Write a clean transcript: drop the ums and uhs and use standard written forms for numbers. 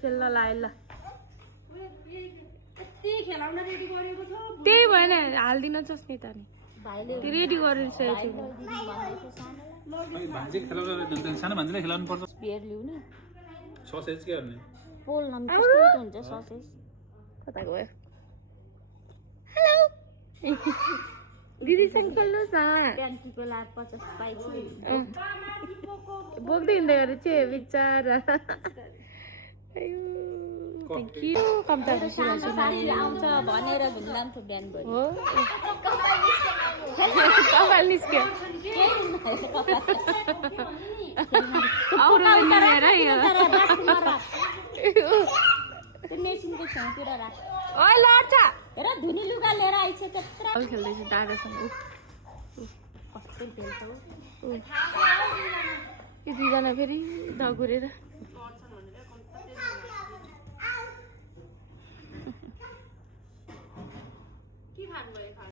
खेल्न लाए ल त्यही भएन हालिदिन जस् नि त नि रेडी गरिसकेको सानो भान्जीलाई खेलाउनु पर्छ बियर ल्याउने ससेज के गर्ने पोल नाम कस्तो हुन्छ ससेज कता गयो हेलो दिदीसँग खेल्नुहोस् न प्यान्टीको लात 50 पाइछ बोक्दै हिँड्दै गरेर चाहिँ बिचारा थ्याङ्क यू कम्ता खुसी लाग्छ साडी आउँछ भनेर घुम्लाम थियो बिहान गयो हो कपाल निस्क्यो औरो लिएर यो त्यो मेसिनको छेउतिर राख ओइ लड्छ हेर धुनी लुगा लिएर आइछ त्यत्रो अब खेल्दैछु दादासँग कस्तो खेल्छ यो दुईजना फेरि दगुरेर